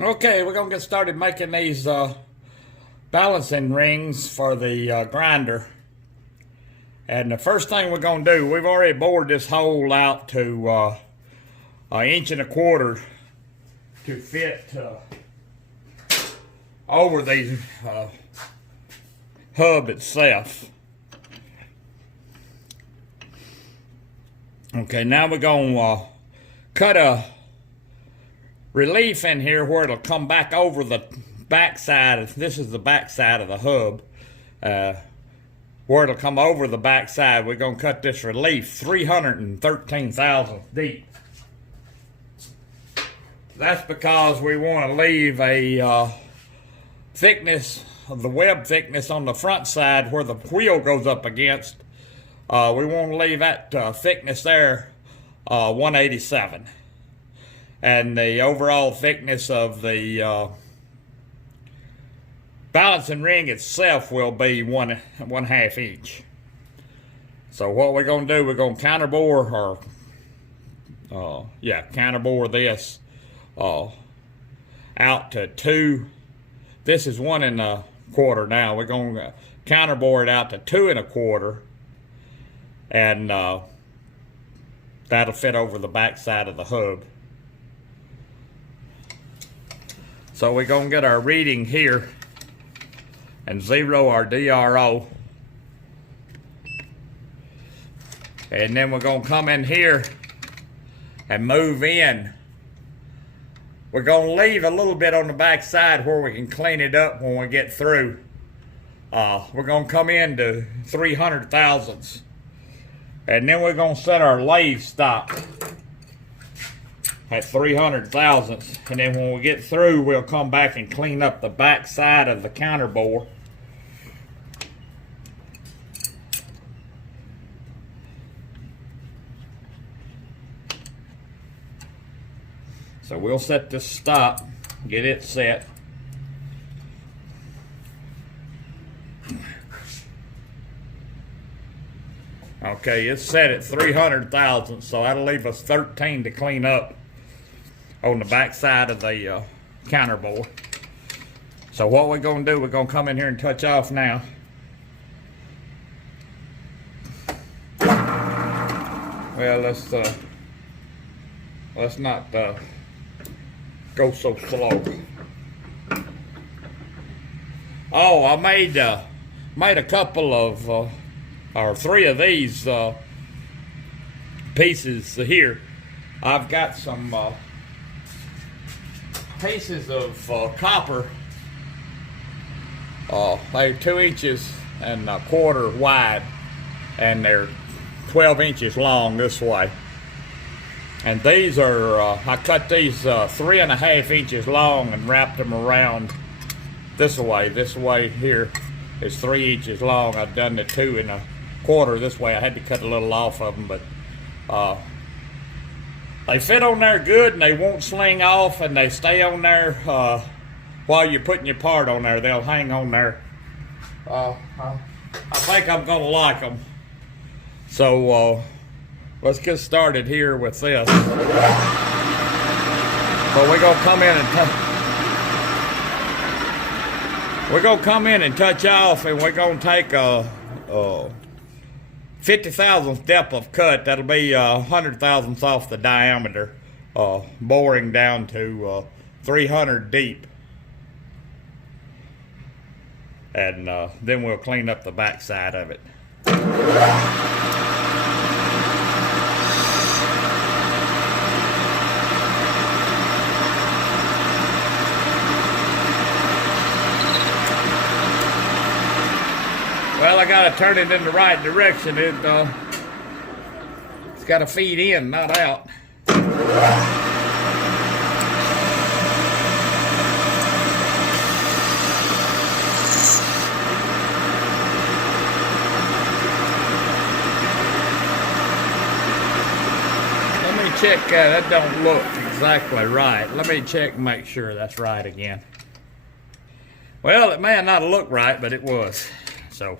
Okay, we're gonna get started making these balancing rings for the grinder. And the first thing we're gonna do, we've already bored this hole out to 1.25 inches to fit over the hub itself. Okay, now we're gonna cut a relief in here where it'll come back over the back side. This is the back side of the hub. Where it'll come over the back side, we're going to cut this relief 313 thousandths deep. That's because we want to leave a thickness of the web thickness on the front side where the wheel goes up against. We want to leave that thickness there 187. And the overall thickness of the balancing ring itself will be 1.5 inch. So what we're going to do, we're going to counterbore counterbore this out to 2. This is 1.25 now. We're going to counterbore it out to 2.25, and that'll fit over the back side of the hub. So we're going to get our reading here and zero our DRO. And then we're going to come in here and move in. We're going to leave a little bit on the back side where we can clean it up when we get through. We're going to come in to 300 thousandths. And then we're going to set our lathe stop at 300 thousandths, and then when we get through, we'll come back and clean up the back side of the counterbore. So we'll set this stop, get it set. Okay, it's set at 300 thousandths, so that'll leave us 13 to clean up on the back side of the counterbore. So what we're going to do, we're going to come in here and touch off now. Well, let's not go so slow. Oh, I made a couple of or 3 of these pieces here. I've got some pieces of copper. They're 2.25 inches wide, and they're 12 inches long this way. And these are, I cut these 3.5 inches long and wrapped them around this way. This way here is 3 inches long. I've done the 2.25 this way. I had to cut a little off of them, but they fit on there good, and they won't sling off, and they stay on there while you're putting your part on there. They'll hang on there. I think I'm gonna like them. So let's get started here with this. So we're gonna come in and touch off, and we're gonna take a 50 thousandths depth of cut. That'll be 100 thousandths off the diameter, boring down to 300 deep. And then we'll clean up the back side of it. Well, I gotta turn it in the right direction. It's gotta feed in, not out. Let me check, that don't look exactly right. Let me check and make sure that's right again. Well, it may not look right, but it was. So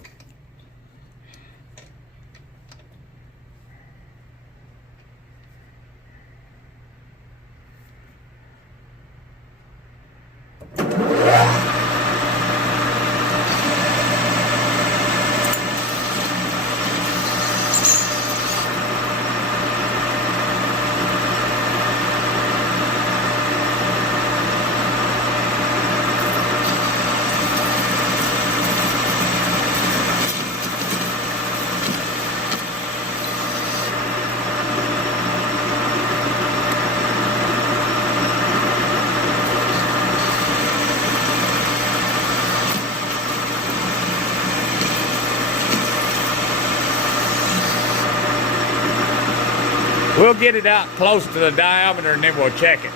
we'll get it out close to the diameter and then we'll check it.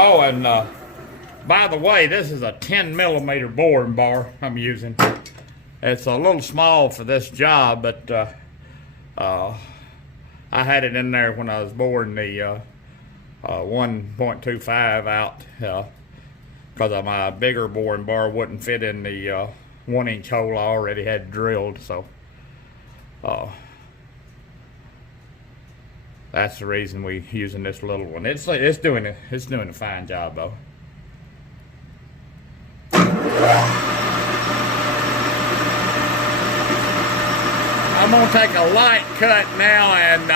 Oh, and by the way, this is a 10mm boring bar I'm using. It's a little small for this job, but I had it in there when I was boring the 1.25 out because my bigger boring bar wouldn't fit in the 1-inch hole I already had drilled. So that's the reason we're using this little one. It's doing a fine job though. I'm gonna take a light cut now and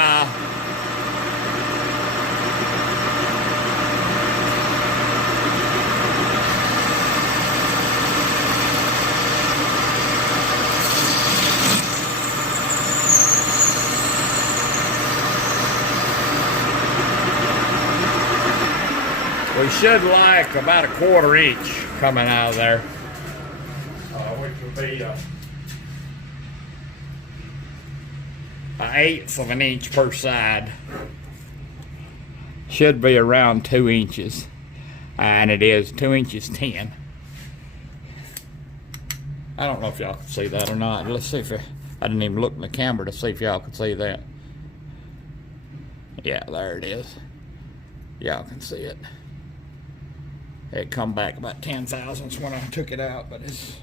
we should like about a 1/4 inch coming out of there, which would be an 1/8 of an inch per side. Should be around 2 inches, and it is 2 inches 10. I don't know if y'all can see that or not. Let's see if I didn't even look in the camera to see if y'all could see that. Yeah, there it is. Y'all can see it. It come back about 10 thousandths when I took it out, but it's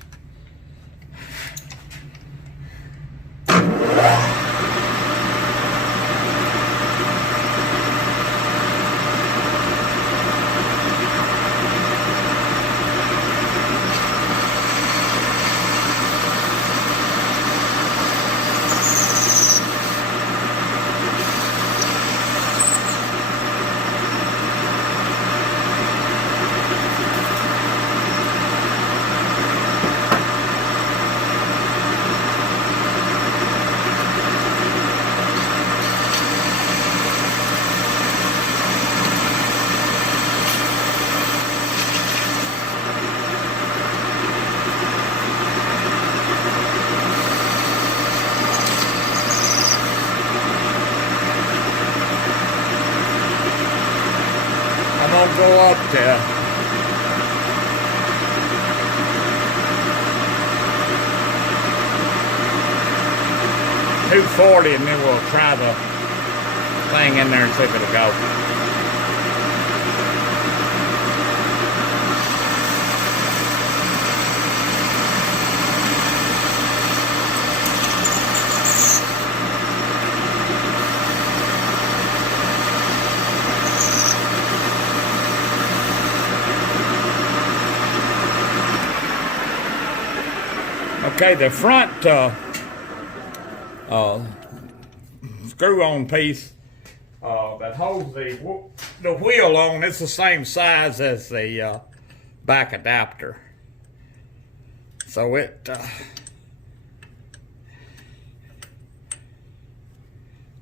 gonna go up there. $240, and then we'll try the thing in there and see if it'll go. Okay, the front screw-on piece that holds the wheel on, it's the same size as the back adapter. So it I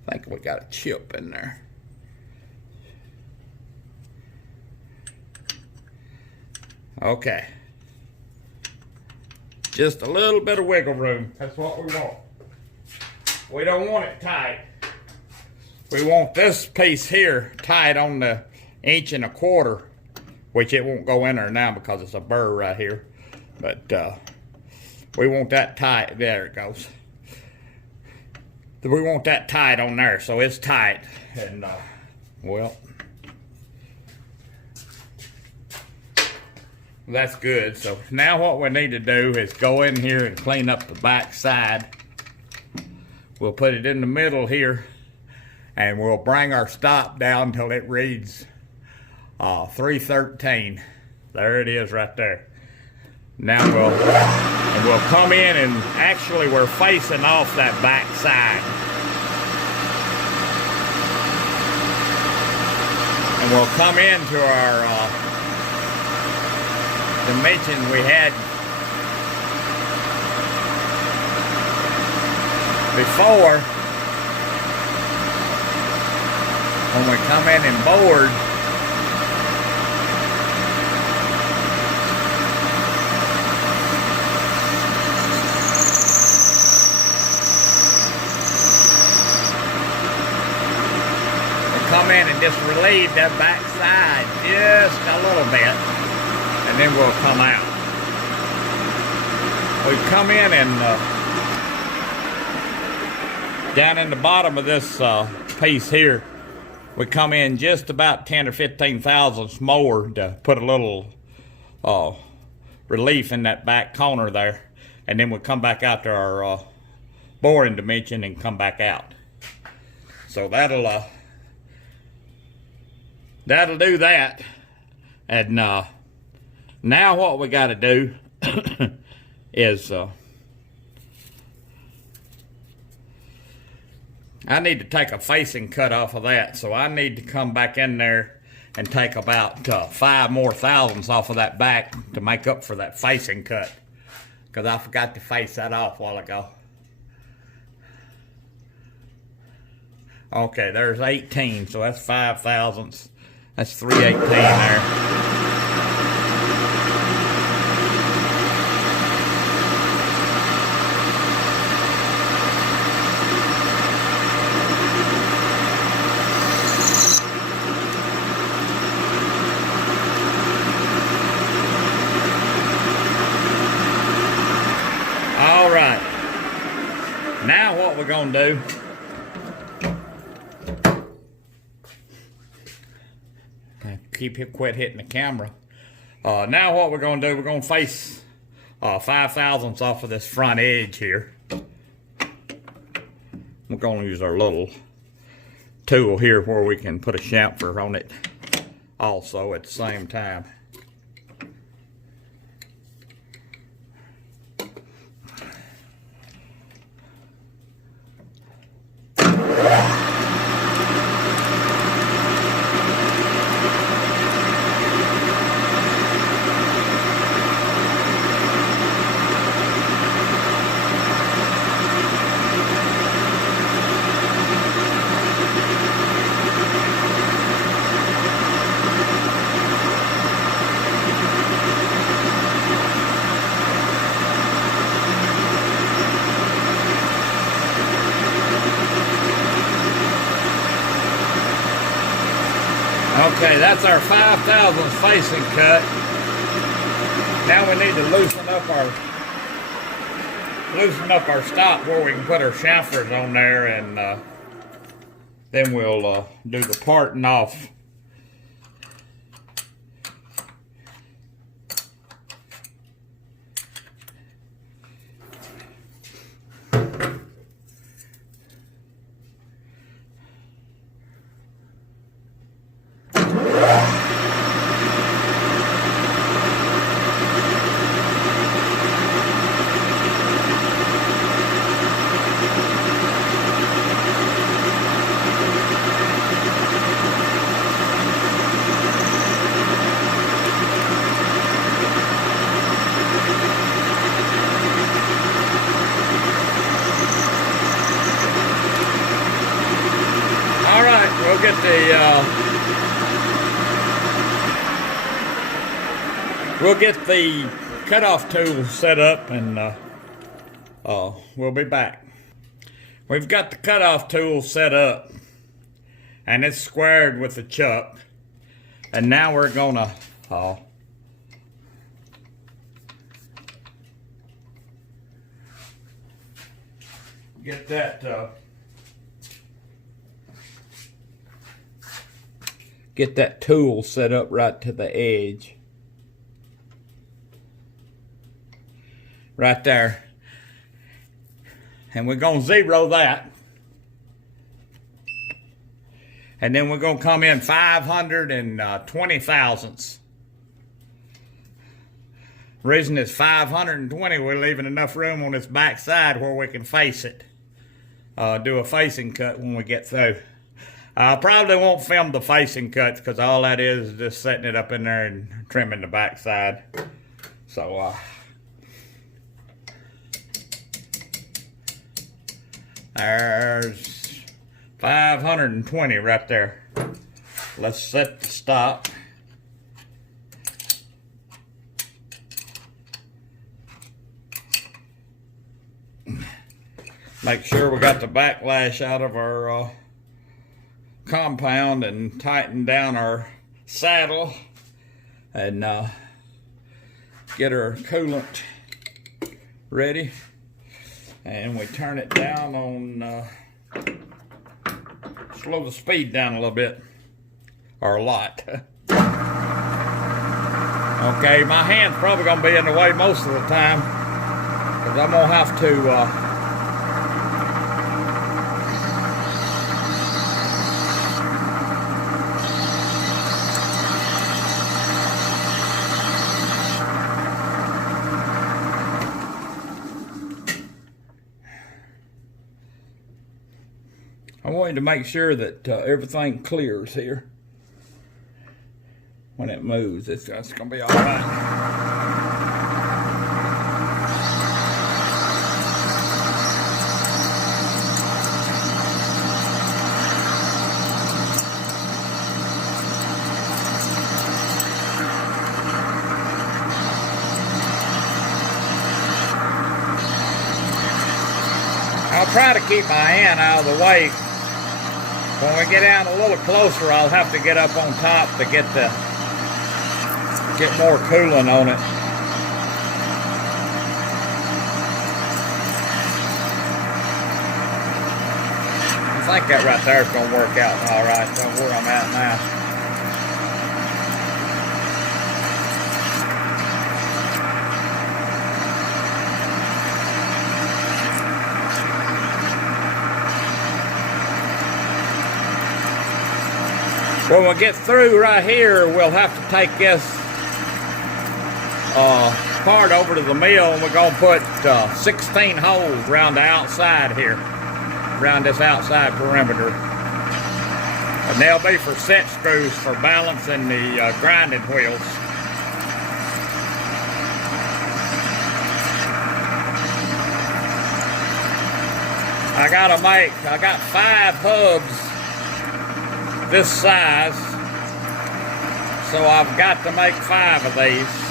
think we got a chip in there. Okay. Just a little bit of wiggle room. That's what we want. We don't want it tight. We want this piece here tight on the 1.25 inch, which it won't go in there now because it's a burr right here. But we want that tight. There it goes. We want that tight on there, so it's tight. And well, That's good. So now what we need to do is go in here and clean up the back side. We'll put it in the middle here, and we'll bring our stop down till it reads 313. There it is right there. Now we'll come in, and actually we're facing off that back side. And we'll come into our dimension we had before. When we come in and board, come in and just relieve that back side just a little bit, and then we'll come out. We come in and down in the bottom of this piece here, we come in just about 10 or 15 thousandths more to put a little relief in that back corner there, and then we'll come back out to our boring dimension and come back out. So that'll do that. And now what we got to do is I need to take a facing cut off of that. So I need to come back in there and take about 5 more thousandths off of that back to make up for that facing cut, because I forgot to face that off a while ago. Okay, there's 18, so that's 5 thousandths. That's 318 there. All right. Now what we're gonna do, quit hitting the camera. Now what we're going to do, we're going to face 5 thousandths off of this front edge here. We're going to use our little tool here where we can put a chamfer on it also at the same time. Okay, that's our 5 thousandths facing cut. Now we need to loosen up our stop where we can put our chamfers on there, and then we'll do the parting off. We'll get the cutoff tool set up, and we'll be back. We've got the cutoff tool set up, and it's squared with the chuck, and now we're gonna get that tool set up right to the edge. right there. And we're going to 0 that. And then we're going to come in 520 thousandths. Reason it's 520, we're leaving enough room on this back side where we can face it. Do a facing cut when we get through. I probably won't film the facing cuts because all that is just setting it up in there and trimming the back side. So, there's 520 right there. Let's set the stop. Make sure we got the backlash out of our compound and tighten down our saddle and get our coolant ready. And we turn it down on, slow the speed down a little bit, or a lot. Okay, my hand's probably gonna be in the way most of the time because I'm gonna have to I wanted to make sure that everything clears here when it moves. That's going to be all right. I'll try to keep my hand out of the way. When we get down a little closer, I'll have to get up on top to get more coolant on it. I think that right there is going to work out all right. That's where I'm at now. When we get through right here, we'll have to take this part over to the mill, and we're going to put 16 holes around the outside here, around this outside perimeter. And they'll be for set screws for balancing the grinding wheels. I got 5 hubs this size, so I've got to make 5 of these.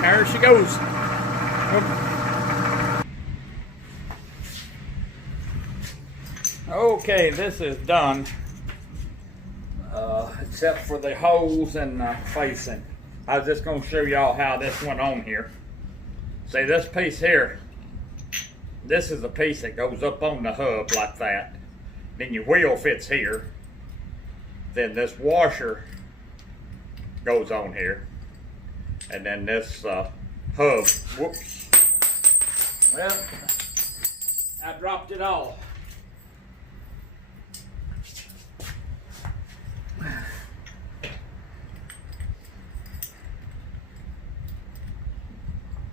There she goes. Okay, this is done. Except for the holes and facing. I was just going to show y'all how this went on here. See this piece here, this is the piece that goes up on the hub like that. Then your wheel fits here. Then this washer goes on here. And then this hub, whoops. Well, I dropped it all.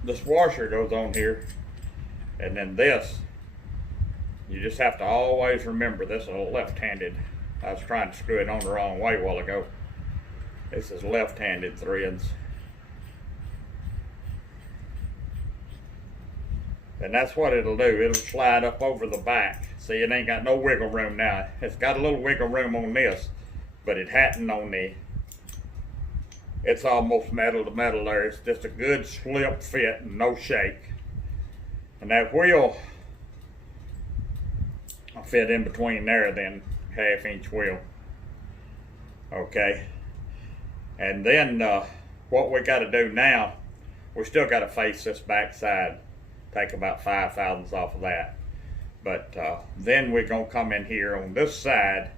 This washer goes on here, and then this, you just have to always remember this is a left-handed. I was trying to screw it on the wrong way a while ago. This is left-handed threads. And that's what it'll do. It'll slide up over the back. See, it ain't got no wiggle room now. It's got a little wiggle room on this, but it hadn't on the, it's almost metal to metal there. It's just a good slip fit and no shake. And that wheel will fit in between there, then 1/2 inch wheel. Okay. And then what we got to do now, we still got to face this back side. Take about 5 thousandths off of that. But then we're going to come in here on this side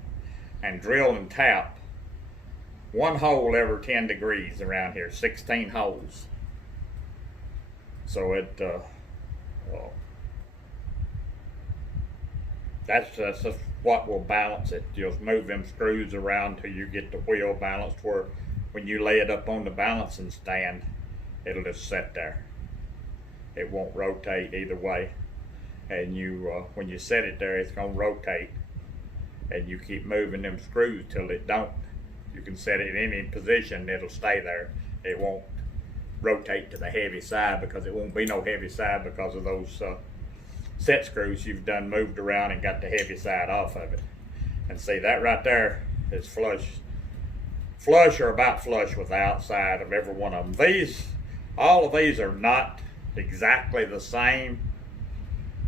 and drill and tap 1 hole every 10 degrees around here, 16 holes. So it, that's just what will balance it. Just move them screws around till you get the wheel balanced where when you lay it up on the balancing stand, it'll just sit there. It won't rotate either way. And you, when you set it there, it's gonna rotate. And you keep moving them screws till it don't. You can set it in any position, it'll stay there. It won't rotate to the heavy side because it won't be no heavy side because of those set screws you've done moved around and got the heavy side off of it. And see, that right there is flush or about flush with the outside of every one of them. All of these are not exactly the same.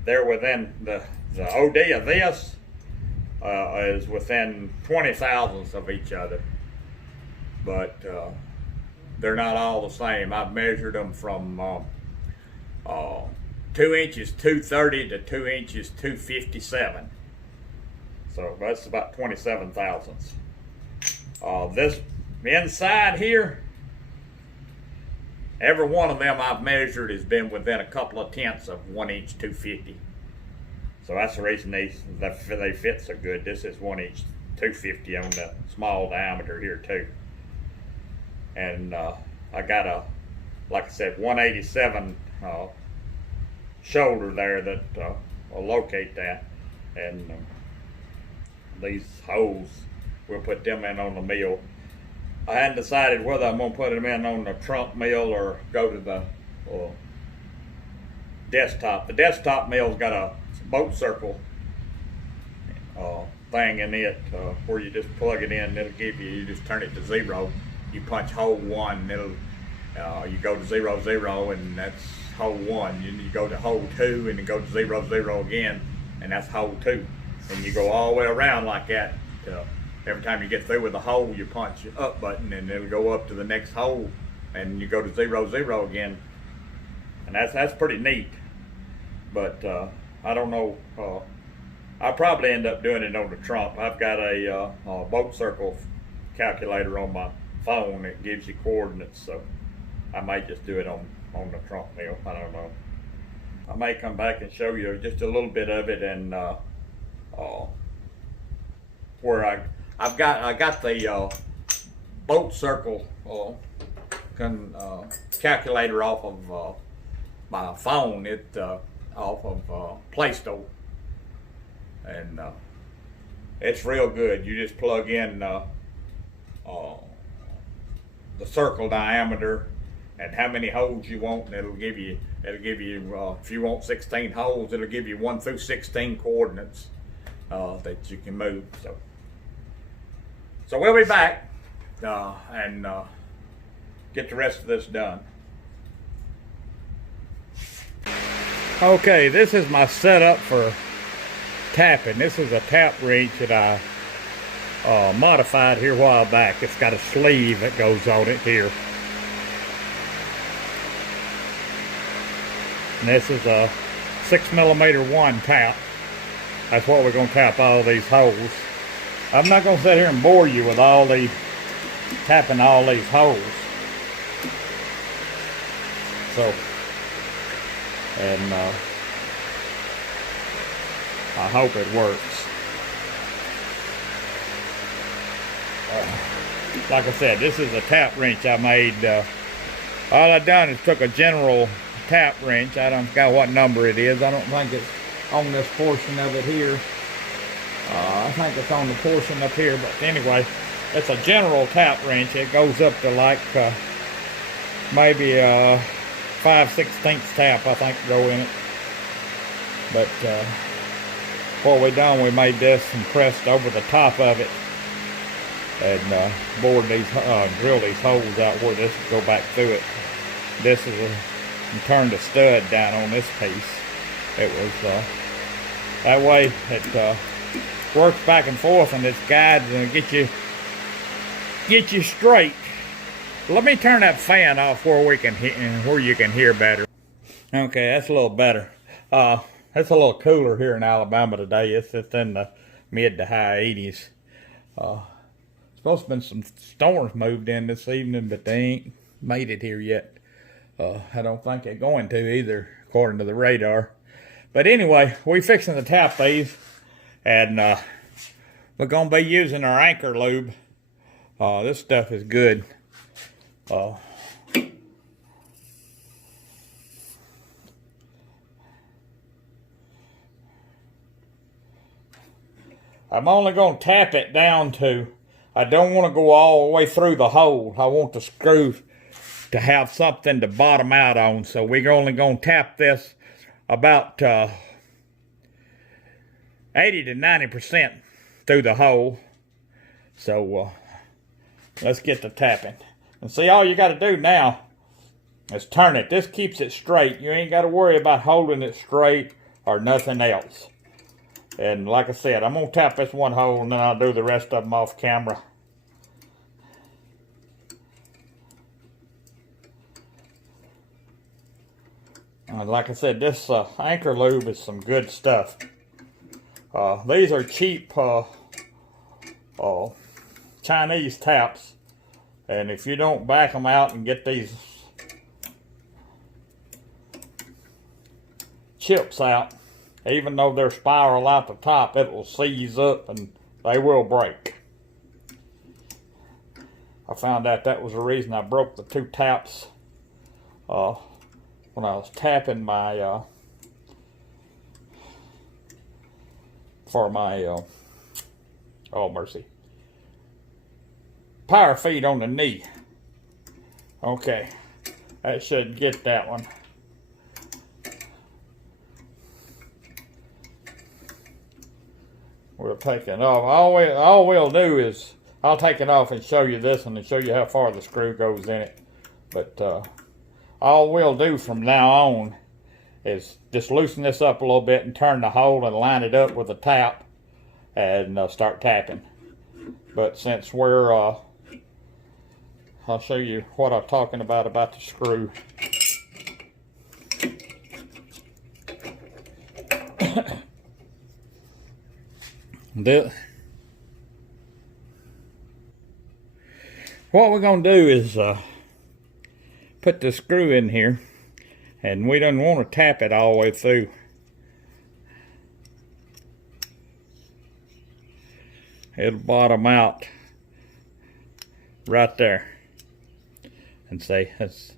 They're within the OD of this is within 20 thousandths of each other, but they're not all the same. I've measured them from 2 inches 230 to 2 inches 257, so that's about 27 thousandths. This inside here, every one of them I've measured has been within a couple of tenths of 1 inch 250. So that's the reason they fit so good. This is 1 inch 250 on the small diameter here too. And I got a, like I said, 187 shoulder there that will locate that. And these holes, we'll put them in on the mill. I hadn't decided whether I'm going to put them in on the trunk mill or go to the desktop. The desktop mill's got a boat circle thing in it where you just plug it in. It'll give you just turn it to 0. You punch hole 1, and it'll you go to 0, 0, and that's hole 1. And you go to hole 2, and you go to 0, 0 again, and that's hole 2. And you go all the way around like that. Every time you get through with a hole, you punch the up button, and it'll go up to the next hole, and you go to 0, 0 again. And that's pretty neat. But I don't know. I'll probably end up doing it on the trunk. I've got a boat circle calculator on my phone that gives you coordinates, so I might just do it on the trunk mill. I don't know. I may come back and show you just a little bit of it, and where I got the boat circle calculator off of my phone. Off of Play Store, and it's real good. You just plug in the circle diameter and how many holes you want, and it'll give you if you want 16 holes, it'll give you 1 through 16 coordinates that you can move. So we'll be back and get the rest of this done. Okay, this is my setup for tapping. This is a tap wrench that I modified here a while back. It's got a sleeve that goes on it here. And this is a 6mm 1 tap. That's what we're going to tap all these holes. I'm not going to sit here and bore you with all these, tapping all these holes. So, and I hope it works. Like I said, this is a tap wrench I made. All I done is took a general tap wrench. I don't forget what number it is. I don't think it's on this portion of it here. I think it's on the portion up here, but anyway, it's a general tap wrench. It goes up to like maybe 5/16 tap, I think, go in it. But what we done, we made this and pressed over the top of it, and bored these, drill these holes out where this will go back through it. This is and turn the stud down on this piece. It was that way it works back and forth, and it's guides and get you straight. Let me turn that fan off where we can where you can hear better. Okay, that's a little better. It's a little cooler here in Alabama today. It's in the mid to high 80s. Supposed to have been some storms moved in this evening, but they ain't made it here yet. I don't think they're going to either, according to the radar. But anyway, we fixing to tap these, and we're going to be using our anchor lube. This stuff is good. I'm only going to tap it down to, I don't want to go all the way through the hole. I want the screw to have something to bottom out on. So we're only going to tap this about 80 to 90% through the hole. So let's get to tapping. And see, all you got to do now is turn it. This keeps it straight. You ain't got to worry about holding it straight or nothing else. And like I said, I'm going to tap this one hole, and then I'll do the rest of them off camera. Like I said, this anchor lube is some good stuff. These are cheap Chinese taps. And if you don't back them out and get these chips out, even though they're spiral out the top, it will seize up and they will break. I found out that was the reason I broke the 2 taps when I was tapping my for my oh mercy, power feed on the knee. Okay, that should get that one. We'll take it off. All we'll do is I'll take it off and show you this one and show you how far the screw goes in it. But all we'll do from now on is just loosen this up a little bit and turn the hole and line it up with a tap and start tapping. But since we're I'll show you what I'm talking about the screw. What we're going to do is put the screw in here, and we don't want to tap it all the way through. It'll bottom out right there. And see, that's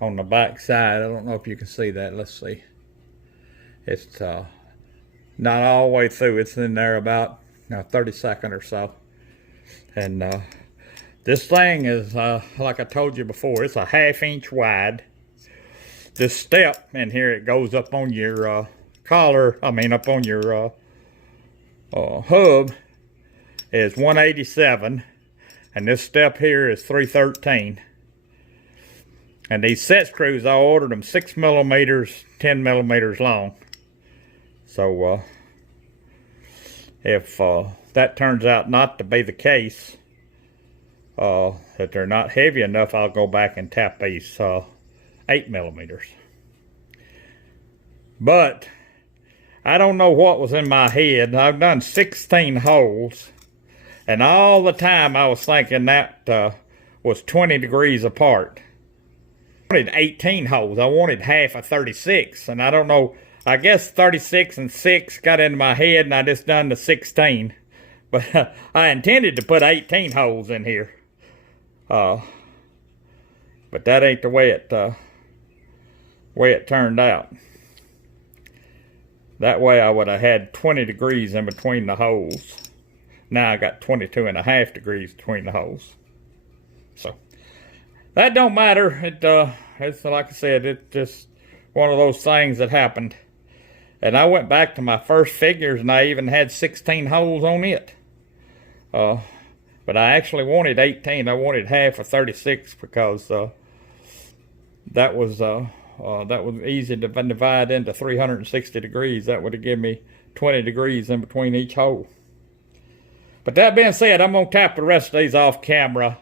on the back side. I don't know if you can see that. Let's see. It's not all the way through. It's in there about 30 seconds or so. And this thing is, like I told you before, it's a 1/2 inch wide. This step in here, it goes up on your collar, up on your hub, is 187. And this step here is 313. And these set screws, I ordered them 6 millimeters, 10 millimeters long. So if that turns out not to be the case, that they're not heavy enough, I'll go back and tap these 8 millimeters. But I don't know what was in my head. I've done 16 holes, and all the time I was thinking that was 20 degrees apart. I wanted 18 holes. I wanted half of 36, and I don't know. I guess 36 and 6 got into my head, and I just done the 16. But I intended to put 18 holes in here. But that ain't the way it turned out. That way I would have had 20 degrees in between the holes. Now I got 22.5 degrees between the holes. So that don't matter. It's like I said, it's just one of those things that happened. And I went back to my first figures, and I even had 16 holes on it. But I actually wanted 18. I wanted half of 36 because that was easy to divide into 360 degrees. That would have given me 20 degrees in between each hole. But that being said, I'm going to tap the rest of these off camera.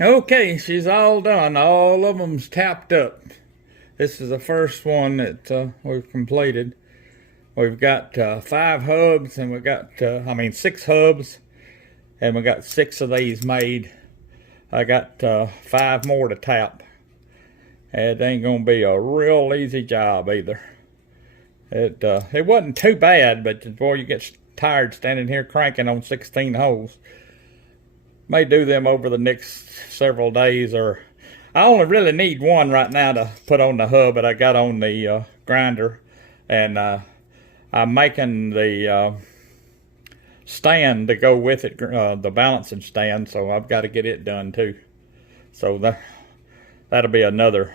Okay, she's all done. All of them's tapped up. This is the first one that we've completed. We've got 5 hubs, and we've got, 6 hubs, and we got 6 of these made. I got 5 more to tap. It ain't gonna be a real easy job either. It wasn't too bad, but boy, you get tired standing here cranking on 16 holes. May do them over the next several days, or I only really need one right now to put on the hub that I got on the grinder, and I'm making the stand to go with it, the balancing stand, so I've got to get it done too. So that'll be another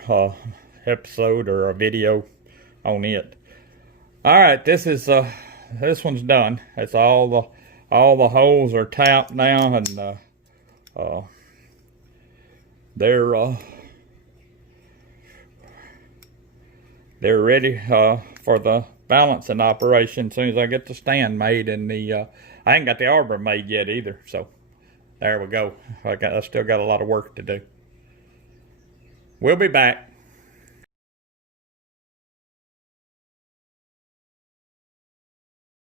episode or a video on it. All right, this one's done. It's all the holes are tapped now, and they're ready for the balancing operation as soon as I get the stand made. And I ain't got the arbor made yet either, so there we go. I still got a lot of work to do. We'll be back.